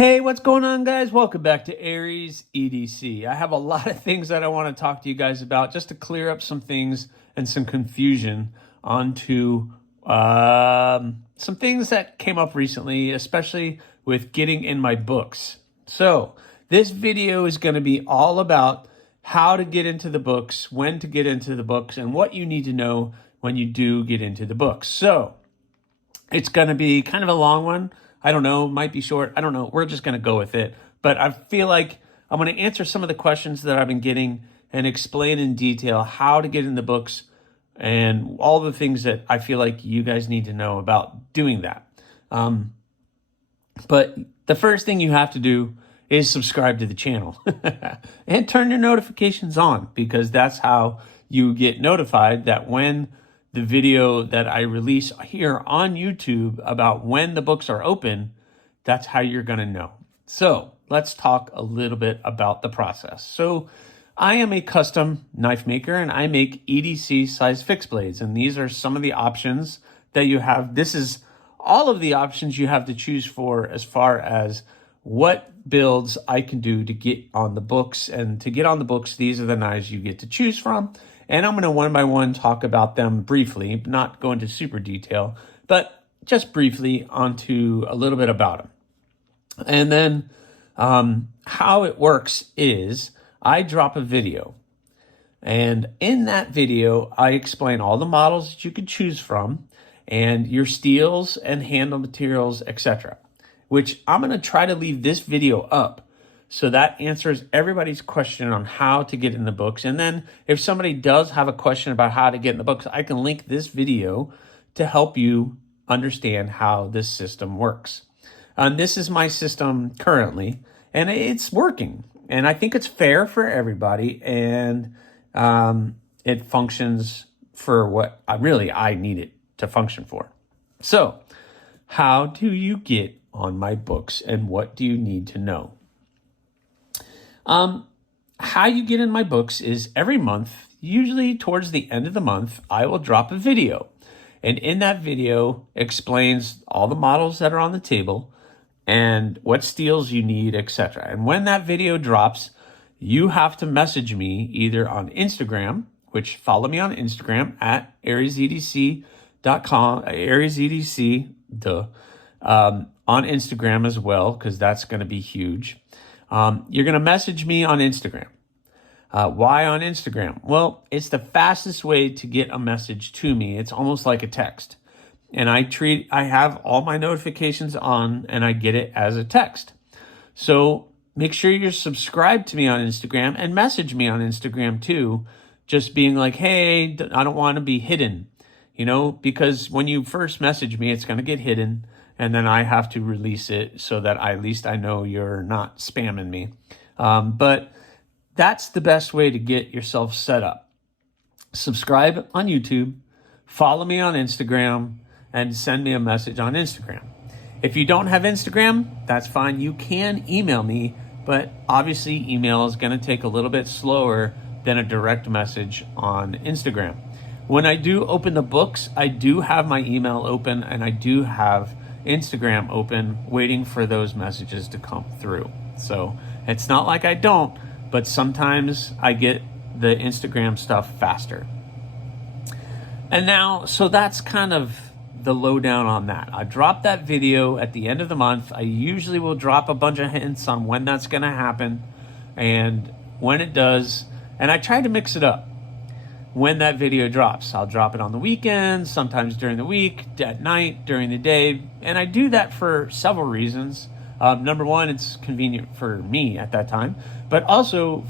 Hey, what's going on, guys? Welcome back to Aries EDC. I have a lot of things that I want to talk to you guys about just to clear up some things and some confusion onto some things that came up recently, especially with getting in my books. So this video is going to be all about how to get into the books, when to get into the books, and what you need to know when you do get into the books. So it's going to be kind of a long one. I don't know, might be short. I don't know. We're just going to go with it. But I feel like I'm going to answer some of the questions that I've been getting and explain in detail how to get in the books and all the things that I feel like you guys need to know about doing that. But the first thing you have to do is subscribe to the channel and turn your notifications on, because that's how you get notified that when the video that I release here on YouTube about when the books are open, that's how you're going to know. So let's talk a little bit about the process. So I am a custom knife maker and I make EDC size fixed blades. And these are some of the options that you have. This is all of the options you have to choose for as far as what builds I can do to get on the books. And to get on the books, these are the knives you get to choose from. And I'm going to one by one talk about them briefly, not go into super detail, but just briefly onto a little bit about them. And then how it works is I drop a video. And in that video, I explain all the models that you could choose from and your steels and handle materials, etc., which I'm going to try to leave this video up. So that answers everybody's question on how to get in the books. And then if somebody does have a question about how to get in the books, I can link this video to help you understand how this system works. And this is my system currently, and it's working. And I think it's fair for everybody, and it functions for what I need it to function for. So how do you get on my books, and what do you need to know? How you get in my books is every month, usually towards the end of the month, I will drop a video. And in that video explains all the models that are on the table and what steels you need, etc. And when that video drops, you have to message me either on Instagram, which follow me on Instagram at AriesEDC.com, AriesEDC, on Instagram as well, because that's going to be huge. You're going to message me on Instagram. Why on Instagram? Well, it's the fastest way to get a message to me. It's almost like a text. And I have all my notifications on and I get it as a text. So make sure you're subscribed to me on Instagram and message me on Instagram too. Just being like, hey, I don't want to be hidden, because when you first message me, it's going to get hidden. And then I have to release it so that at least I know you're not spamming me. But that's the best way to get yourself set up. Subscribe on YouTube, follow me on Instagram, and send me a message on Instagram. If you don't have Instagram, that's fine. You can email me, but obviously email is going to take a little bit slower than a direct message on Instagram. When I do open the books, I do have my email open and I do have Instagram open, waiting for those messages to come through. So it's not like I don't, but sometimes I get the Instagram stuff faster. And now, so that's kind of the lowdown on that. I drop that video at the end of the month. I usually will drop a bunch of hints on when that's going to happen and when it does. And I try to mix it up. When that video drops, I'll drop it on the weekends, sometimes during the week, at night, during the day. And I do that for several reasons. Number one, it's convenient for me at that time, but also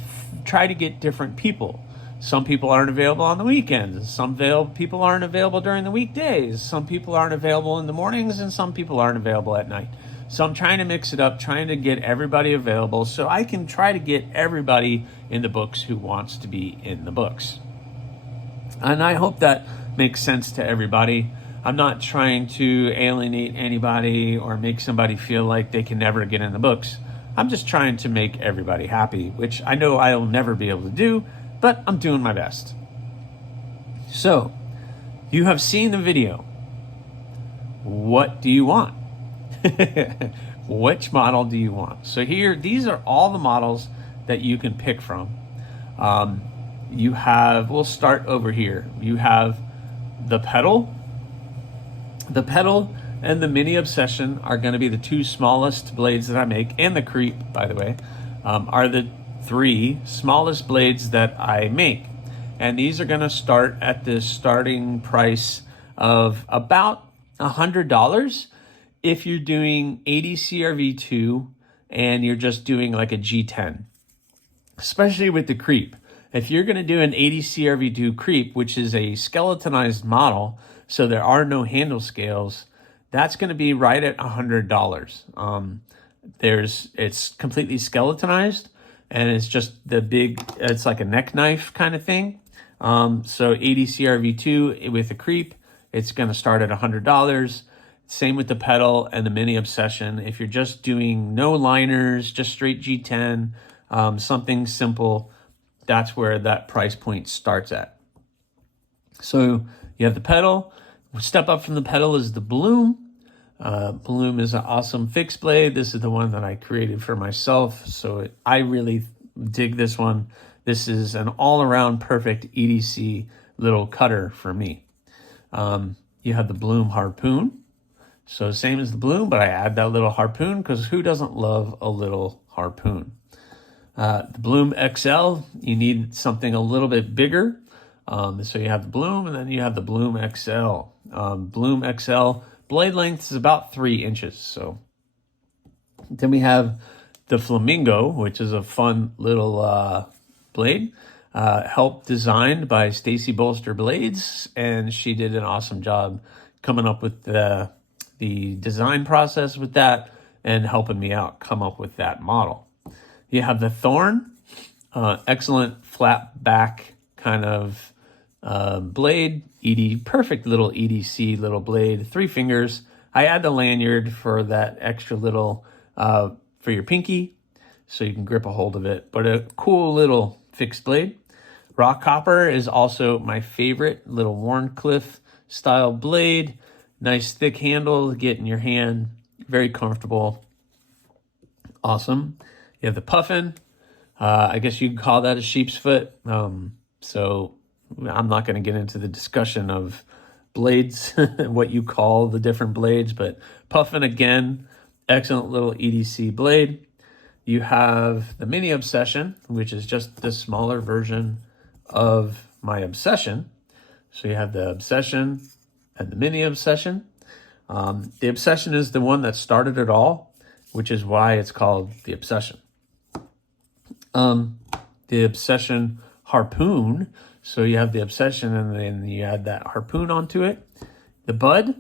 try to get different people. Some people aren't available on the weekends. Some people aren't available during the weekdays. Some people aren't available in the mornings, and some people aren't available at night. So I'm trying to mix it up, trying to get everybody available so I can try to get everybody in the books who wants to be in the books. And I hope that makes sense to everybody. I'm not trying to alienate anybody or make somebody feel like they can never get in the books. I'm just trying to make everybody happy, which I know I'll never be able to do, but I'm doing my best. So, you have seen the video. What do you want? which model do you want? So here, these are all the models that you can pick from. You have, we'll start over here. You have the pedal. The pedal and the mini obsession are going to be the two smallest blades that I make, and the creep, by the way, are the three smallest blades that I make. And these are going to start at the starting price of about $100 if you're doing 80 CRV2 and you're just doing like a G10, especially with the creep. If you're going to do an 80 CRV2 creep, which is a skeletonized model, so there are no handle scales, that's going to be right at $100. It's completely skeletonized, and it's just it's like a neck knife kind of thing. So 80 CRV2 with a creep, it's going to start at $100. Same with the pedal and the mini obsession. If you're just doing no liners, just straight G10, something simple, that's where that price point starts at. So you have the pedal. Step up from the pedal is the Bloom. Bloom is an awesome fixed blade. This is the one that I created for myself, so I really dig this one. This is an all-around perfect EDC little cutter for me. You have the Bloom Harpoon. So same as the Bloom, but I add that little harpoon because who doesn't love a little harpoon? The Bloom XL, you need something a little bit bigger. So you have the Bloom, and then you have the Bloom XL. Bloom XL blade length is about 3 inches. So then we have the Flamingo, which is a fun little blade, helped designed by Stacy Bolster Blades, and she did an awesome job coming up with the design process with that and helping me out come up with that model. You have the Thorn, excellent flat back kind of blade, perfect little EDC little blade, 3 fingers. I add the lanyard for that extra little, for your pinky, so you can grip a hold of it, but a cool little fixed blade. Rock Copper is also my favorite little Wharncliffe style blade. Nice thick handle to get in your hand, very comfortable. Awesome. You have the Puffin. I guess you could call that a sheep's foot. So I'm not going to get into the discussion of blades, what you call the different blades, but Puffin again, excellent little EDC blade. You have the Mini Obsession, which is just the smaller version of my Obsession. So you have the Obsession and the Mini Obsession. The Obsession is the one that started it all, which is why it's called the Obsession. The Obsession Harpoon. So you have the Obsession and then you add that harpoon onto it. The Bud,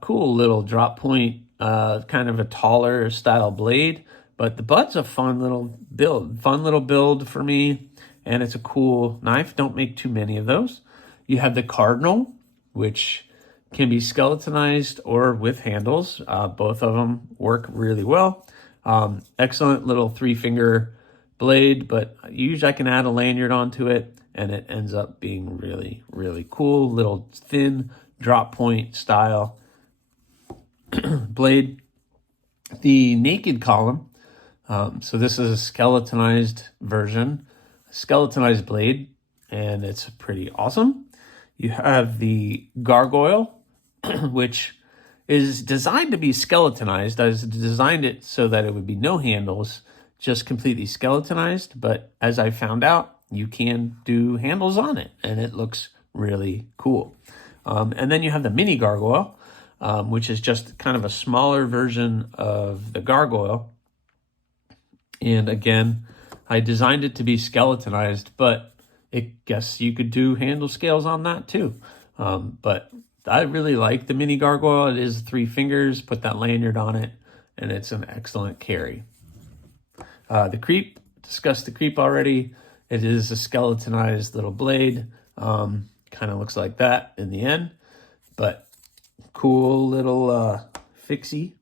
cool little drop point, kind of a taller style blade, but the Bud's a fun little build for me, and it's a cool knife. Don't make too many of those. You have the Cardinal, which can be skeletonized or with handles. Both of them work really well. Excellent little 3-finger blade, but usually I can add a lanyard onto it, and it ends up being really, really cool. Little thin drop point style blade. The Naked Column. So this is a skeletonized version, a skeletonized blade, and it's pretty awesome. You have the Gargoyle, which is designed to be skeletonized. I designed it so that it would be no handles, just completely skeletonized. But as I found out, you can do handles on it, and it looks really cool. And then you have the Mini Gargoyle, which is just kind of a smaller version of the Gargoyle. And again, I designed it to be skeletonized, but I guess you could do handle scales on that too. But I really like the Mini Gargoyle. It is 3 fingers, put that lanyard on it, and it's an excellent carry. The Creep, discussed the Creep already. It is a skeletonized little blade. Kind of looks like that in the end, but cool little fixie.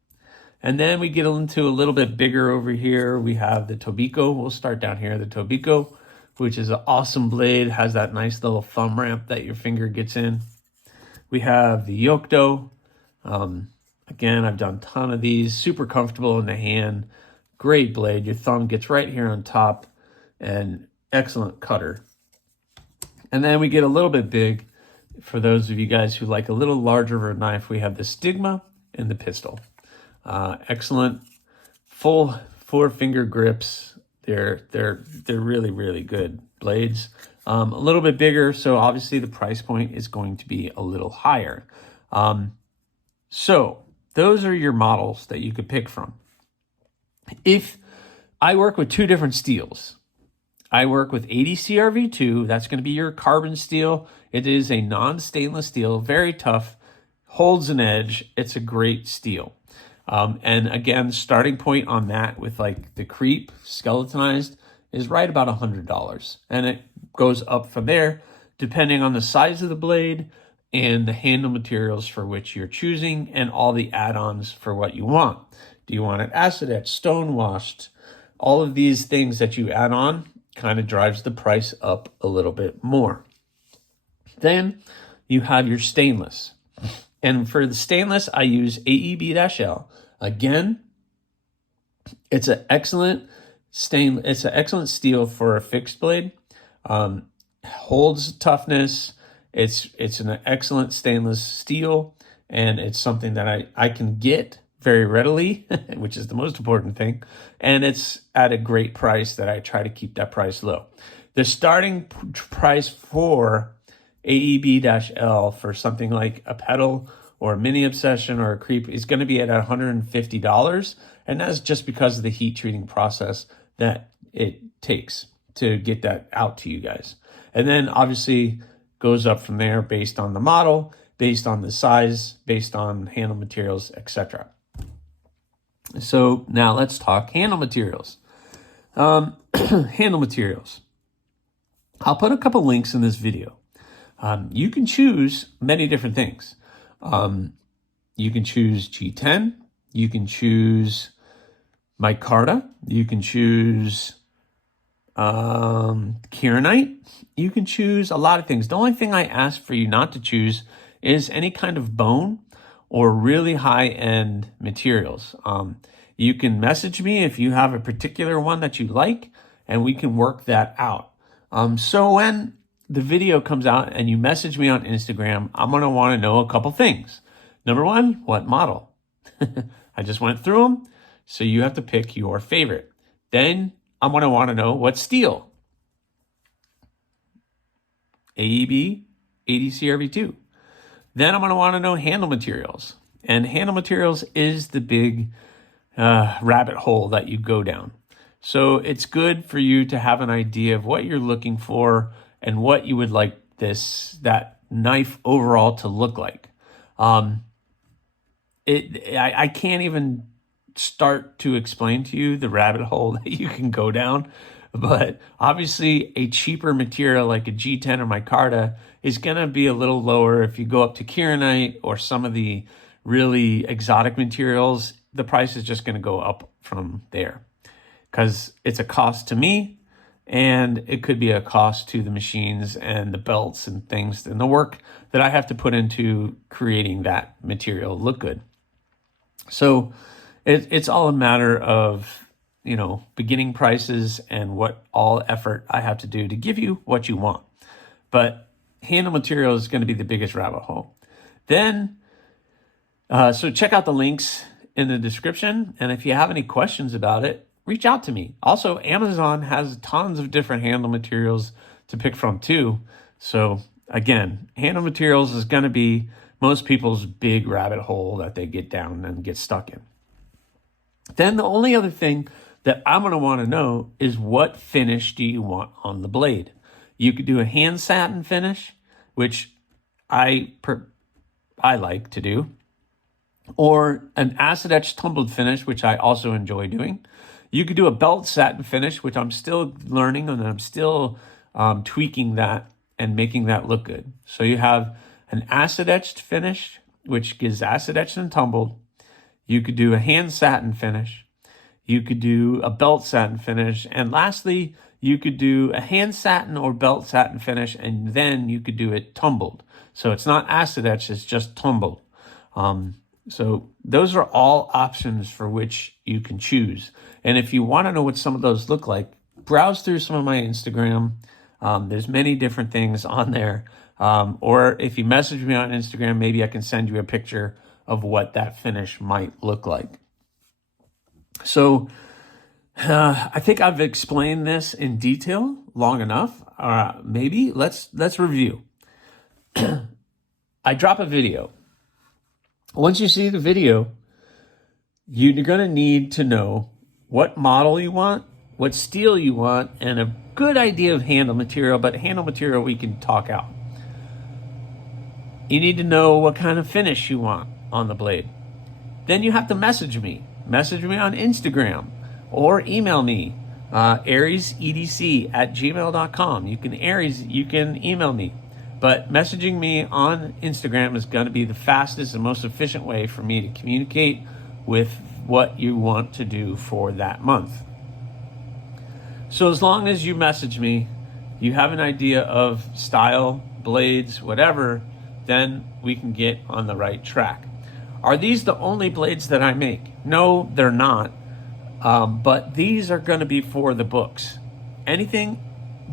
And then we get into a little bit bigger over here. We have the Tobiko. We'll start down here. The Tobiko, which is an awesome blade, has that nice little thumb ramp that your finger gets in. We have the Yokto, Again, I've done a ton of these, super comfortable in the hand, great blade. Your thumb gets right here on top, and excellent cutter. And then we get a little bit big. For those of you guys who like a little larger of a knife, we have the Stigma and the pistol. Excellent full 4-finger grips. They're really, really good blades. A little bit bigger, so obviously the price point is going to be a little higher. So those are your models that you could pick from. If I work with 2 different steels, I work with 80 CRV2. That's going to be your carbon steel. It is a non-stainless steel, very tough, holds an edge. It's a great steel. And again, starting point on that with like the creep skeletonized is right about $100. And it goes up from there depending on the size of the blade and the handle materials for which you're choosing and all the add-ons for what you want. Do you want it acid etched, stone washed? All of these things that you add on kind of drives the price up a little bit more. Then you have your stainless. And for the stainless, I use AEB-L. Again, it's an excellent steel for a fixed blade. Holds toughness. It's an excellent stainless steel, and it's something that I can get very readily, which is the most important thing. And it's at a great price that I try to keep that price low. The starting price for AEB-L for something like a pedal or a mini obsession or a creep is going to be at $150. And that's just because of the heat treating process that it takes to get that out to you guys. And then obviously goes up from there based on the model, based on the size, based on handle materials, etc. So now let's talk handle materials. Handle materials. I'll put a couple links in this video. You can choose many different things. You can choose G10. You can choose micarta. You can choose kieranite. You can choose a lot of things. The only thing I ask for you not to choose is any kind of bone or really high-end materials. You can message me if you have a particular one that you like, and we can work that out. So when the video comes out and you message me on Instagram, I'm going to want to know a couple things. Number one, what model? I just went through them, so you have to pick your favorite. Then I'm going to want to know what steel. AEB, 80 CRV2. Then I'm going to want to know handle materials. And handle materials is the big rabbit hole that you go down. So it's good for you to have an idea of what you're looking for and what you would like that knife overall to look like. I can't even start to explain to you the rabbit hole that you can go down. But obviously a cheaper material like a G10 or micarta is going to be a little lower. If you go up to kieranite or some of the really exotic materials, the price is just going to go up from there because it's a cost to me and it could be a cost to the machines and the belts and things and the work that I have to put into creating that material look good. So it's all a matter of, beginning prices and what all effort I have to do to give you what you want. But handle material is going to be the biggest rabbit hole. Then, so check out the links in the description. And if you have any questions about it, reach out to me. Also, Amazon has tons of different handle materials to pick from too. So again, handle materials is going to be most people's big rabbit hole that they get down and get stuck in. Then the only other thing that I'm going to want to know is what finish do you want on the blade? You could do a hand satin finish, which I like to do, or an acid etched tumbled finish, which I also enjoy doing. You could do a belt satin finish, which I'm still learning and I'm still tweaking that and making that look good. So you have an acid etched finish, which gives acid etched and tumbled. You could do a hand satin finish. You could do a belt satin finish. And lastly, you could do a hand satin or belt satin finish, and then you could do it tumbled. So it's not acid etched, it's just tumbled. So those are all options for which you can choose. And if you want to know what some of those look like, browse through some of my Instagram. There's many different things on there. Or if you message me on Instagram, maybe I can send you a picture of what that finish might look like. So I think I've explained this in detail long enough. Maybe let's review. I drop a video. Once you see the video, you're going to need to know what model you want, what steel you want, and a good idea of handle material, but handle material we can talk out. You need to know what kind of finish you want on the blade. Then you have to message me. Message me on Instagram or email me, ariesedc@gmail.com. You can email me. But messaging me on Instagram is going to be the fastest and most efficient way for me to communicate with what you want to do for that month. So as long as you message me, you have an idea of style, blades, whatever, then we can get on the right track. Are these the only blades that I make? No, they're not. But these are going to be for the books. Anything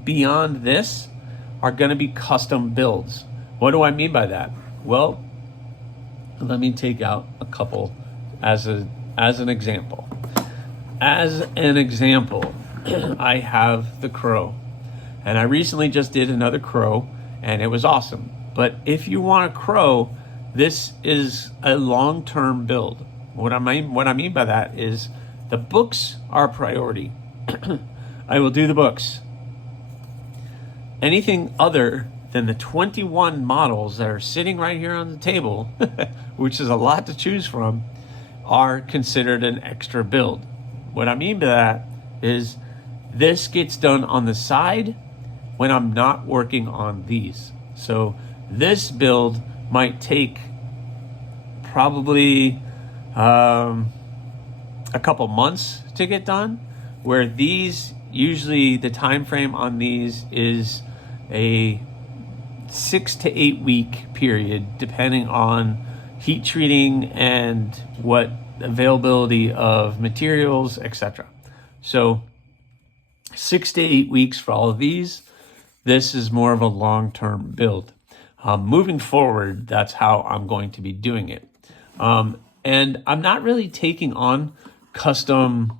beyond this are going to be custom builds. What do I mean by that? Well, let me take out a couple as an example. As an example, I have the Crow, and I recently just did another Crow, and it was awesome. But if you want a Crow, this is a long-term build. What I mean by that is the books are a priority. I will do the books. Anything other than the 21 models that are sitting right here on the table, which is a lot to choose from, are considered an extra build. What I mean by that is this gets done on the side when I'm not working on these. So this build might take probably a couple months to get done, where these, usually the time frame on these is a 6 to 8 week period, depending on heat treating and what availability of materials, etc. So 6 to 8 weeks for all of these. This is more of a long-term build. Moving forward, that's how I'm going to be doing it. And I'm not really taking on custom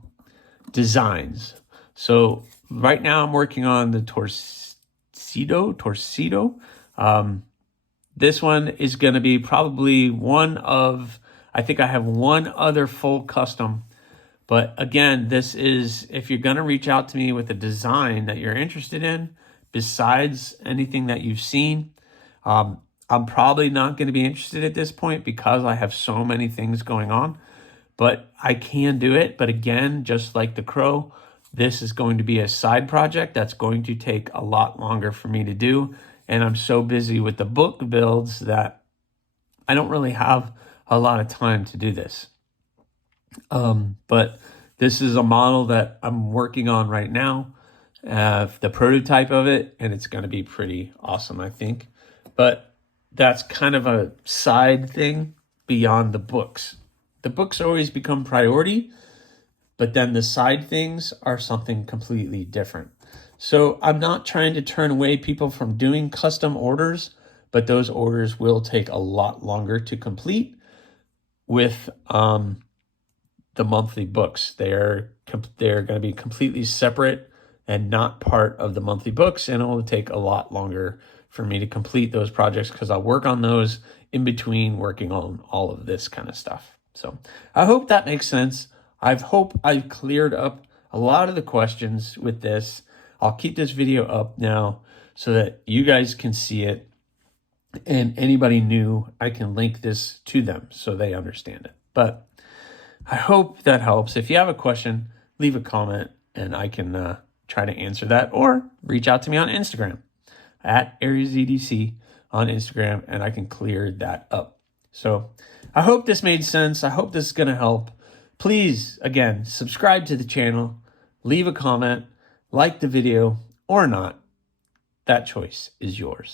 designs. So right now I'm working on the Torcido. This one is going to be probably one of, I think I have one other full custom. But again, this is, if you're going to reach out to me with a design that you're interested in, besides anything that you've seen, I'm probably not going to be interested at this point because I have so many things going on. But I can do it. But again, just like the Crow, this is going to be a side project that's going to take a lot longer for me to do. And I'm so busy with the book builds that I don't really have a lot of time to do this. But this is a model that I'm working on right now, the prototype of it, and it's going to be pretty awesome, I think. But that's kind of a side thing beyond the books. The books always become priority, but then the side things are something completely different. So I'm not trying to turn away people from doing custom orders, but those orders will take a lot longer to complete with the monthly books. They're going to be completely separate and not part of the monthly books, and it will take a lot longer for me to complete those projects because I'll work on those in between working on all of this kind of stuff. So I hope that makes sense. I hope I've cleared up a lot of the questions with this. I'll keep this video up now so that you guys can see it, and anybody new, I can link this to them so they understand it. But I hope that helps. If you have a question, leave a comment and I can try to answer that, or reach out to me on Instagram at AriesEDC on Instagram, and I can clear that up. So I hope this made sense. I hope this is going to help. Please, again, subscribe to the channel, leave a comment, like the video or not. That choice is yours.